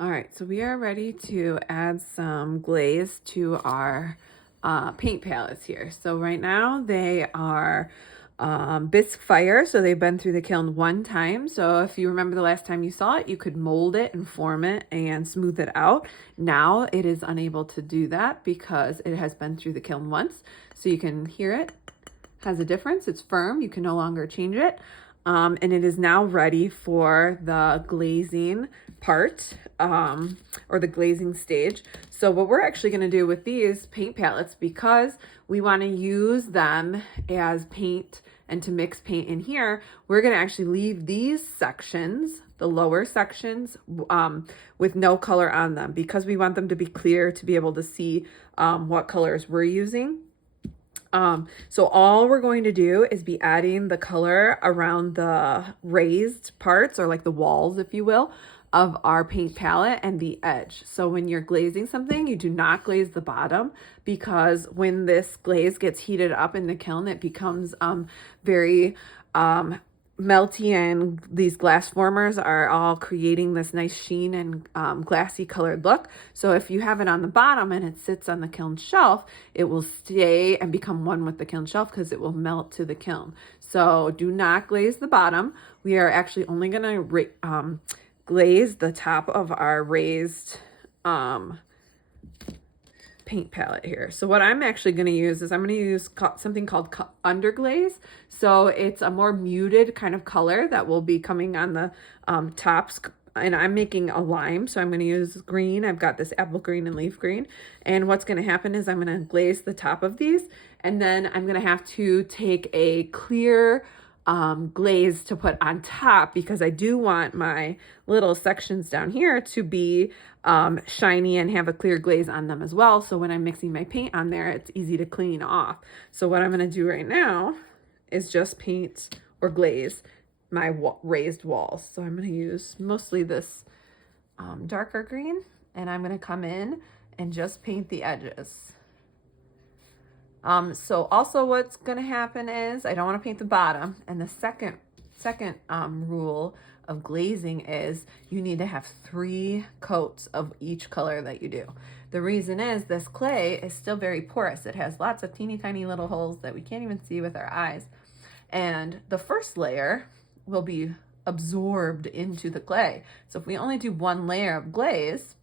All right, so we are ready to add some glaze to our paint palettes here. So right now they are bisque fire, so they've been through the kiln one time. So if you remember the last time you saw it, you could mold it and form it and smooth it out. Now it is unable to do that because it has been through the kiln once. So you can hear it has a difference. It's firm. You can no longer change it. And it is now ready for the glazing part or the glazing stage. So what we're actually going to do with these paint palettes, because we want to use them as paint and to mix paint in here, we're going to actually leave these sections, the lower sections, with no color on them because we want them to be clear to be able to see what colors we're using. So all we're going to do is be adding the color around the raised parts, or like the walls, if you will, of our paint palette and the edge. So when you're glazing something, you do not glaze the bottom, because when this glaze gets heated up in the kiln, it becomes very melty, and these glass formers are all creating this nice sheen and glassy colored look. So if you have it on the bottom and it sits on the kiln shelf, it will stay and become one with the kiln shelf because it will melt to the kiln. So do not glaze the bottom. We are actually only going to glaze the top of our raised paint palette here. So what I'm actually going to use is I'm going to use something called underglaze. So it's a more muted kind of color that will be coming on the tops. And I'm making a lime, so I'm going to use green. I've got this apple green and leaf green. And what's going to happen is I'm going to glaze the top of these, and then I'm going to have to take a clear glaze to put on top, because I do want my little sections down here to be shiny and have a clear glaze on them as well. So when I'm mixing my paint on there, it's easy to clean off. So what I'm going to do right now is just paint or glaze my raised walls. So I'm going to use mostly this darker green, and I'm going to come in and just paint the edges. So also what's going to happen is I don't want to paint the bottom. And the second rule of glazing is you need to have 3 coats of each color that you do. The reason is this clay is still very porous. It has lots of teeny tiny little holes that we can't even see with our eyes. And the first layer will be absorbed into the clay. So if we only do 1 layer of glaze,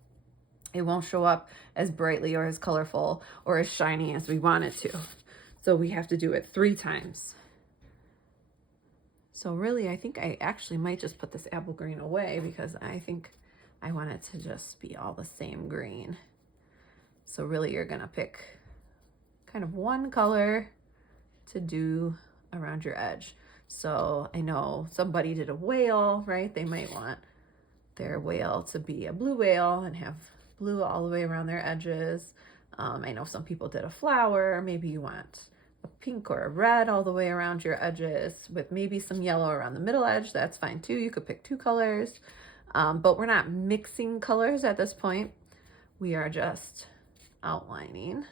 it won't show up as brightly or as colorful or as shiny as we want it to. So we have to do it 3 times. So really, I think I actually might just put this apple green away, because I think I want it to just be all the same green. So really, you're gonna pick kind of 1 color to do around your edge. So I know somebody did a whale, right? They might want their whale to be a blue whale and have blue all the way around their edges. I know some people did a flower. Maybe you want a pink or a red all the way around your edges with maybe some yellow around the middle edge. That's fine too. You could pick 2 colors, but we're not mixing colors at this point. We are just outlining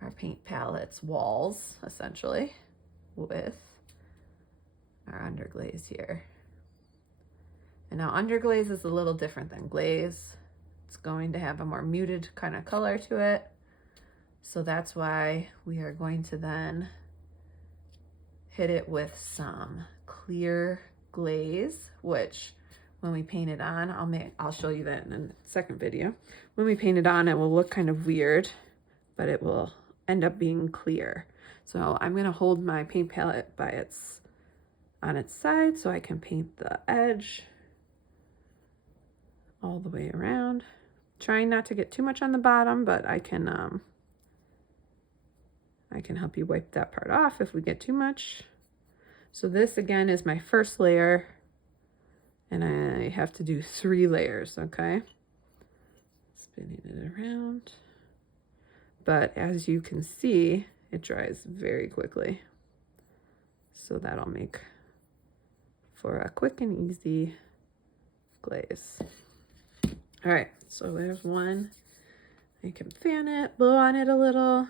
our paint palette's walls, essentially, with our underglaze here. And now underglaze is a little different than glaze. It's going to have a more muted kind of color to it. So that's why we are going to then hit it with some clear glaze, which when we paint it on, I'll show you that in a second video. When we paint it on, it will look kind of weird, but it will end up being clear. So I'm going to hold my paint palette on its side so I can paint the edge all the way around. Trying not to get too much on the bottom, but I can help you wipe that part off if we get too much. So this again is my first layer, and I have to do 3 layers, okay? Spinning it around. But as you can see, it dries very quickly. So that'll make for a quick and easy glaze. All right, so there's 1. You can fan it, blow on it a little.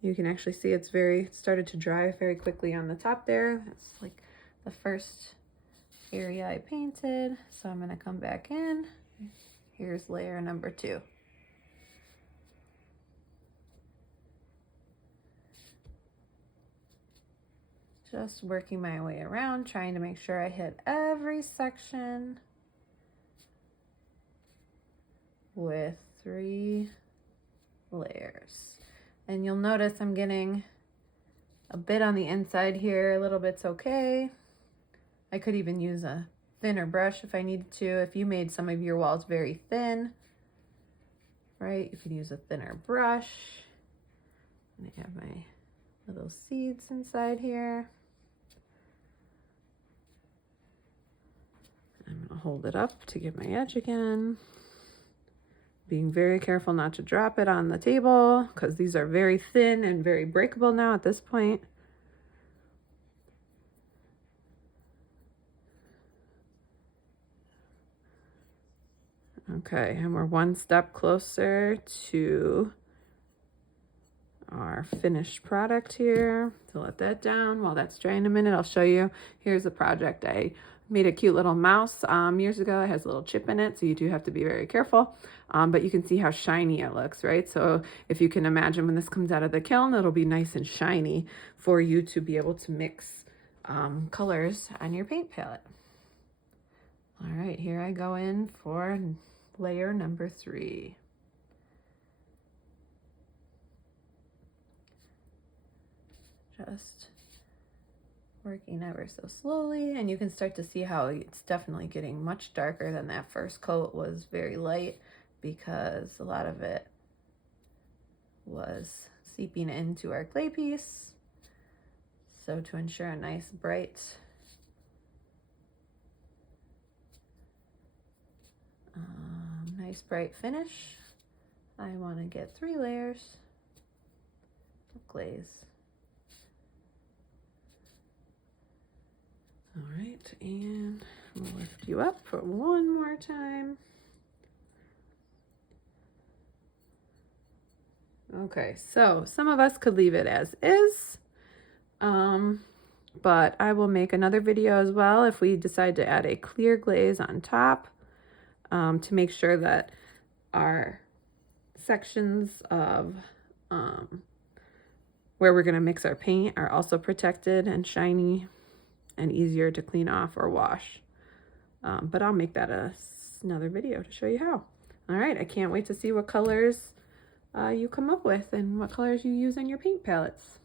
You can actually see it's started to dry very quickly on the top there. That's like the first area I painted. So I'm gonna come back in. Here's layer number 2. Just working my way around, trying to make sure I hit every section with 3 layers. And you'll notice I'm getting a bit on the inside here, a little bit's okay. I could even use a thinner brush if I needed to. If you made some of your walls very thin, right, you can use a thinner brush. And I have my little seeds inside here. I'm gonna hold it up to get my edge again. Being very careful not to drop it on the table because these are very thin and very breakable now at this point. Okay, and we're one step closer to our finished product here. So let that down. While that's drying a minute, I'll show you. Here's a project. I made a cute little mouse years ago. It has a little chip in it, so you do have to be very careful. But you can see how shiny it looks, right? So if you can imagine when this comes out of the kiln, it'll be nice and shiny for you to be able to mix colors on your paint palette. All right, here I go in for layer number 3. Just working ever so slowly, and you can start to see how it's definitely getting much darker than that first coat was very light because a lot of it was seeping into our clay piece. So to ensure a nice bright finish, I want to get 3 layers of glaze. All right, and we'll lift you up for one more time. Okay, so some of us could leave it as is, but I will make another video as well if we decide to add a clear glaze on top to make sure that our sections of where we're going to mix our paint are also protected and shiny and easier to clean off or wash. But I'll make that another video to show you how. All right, I can't wait to see what colors you come up with and what colors you use in your paint palettes.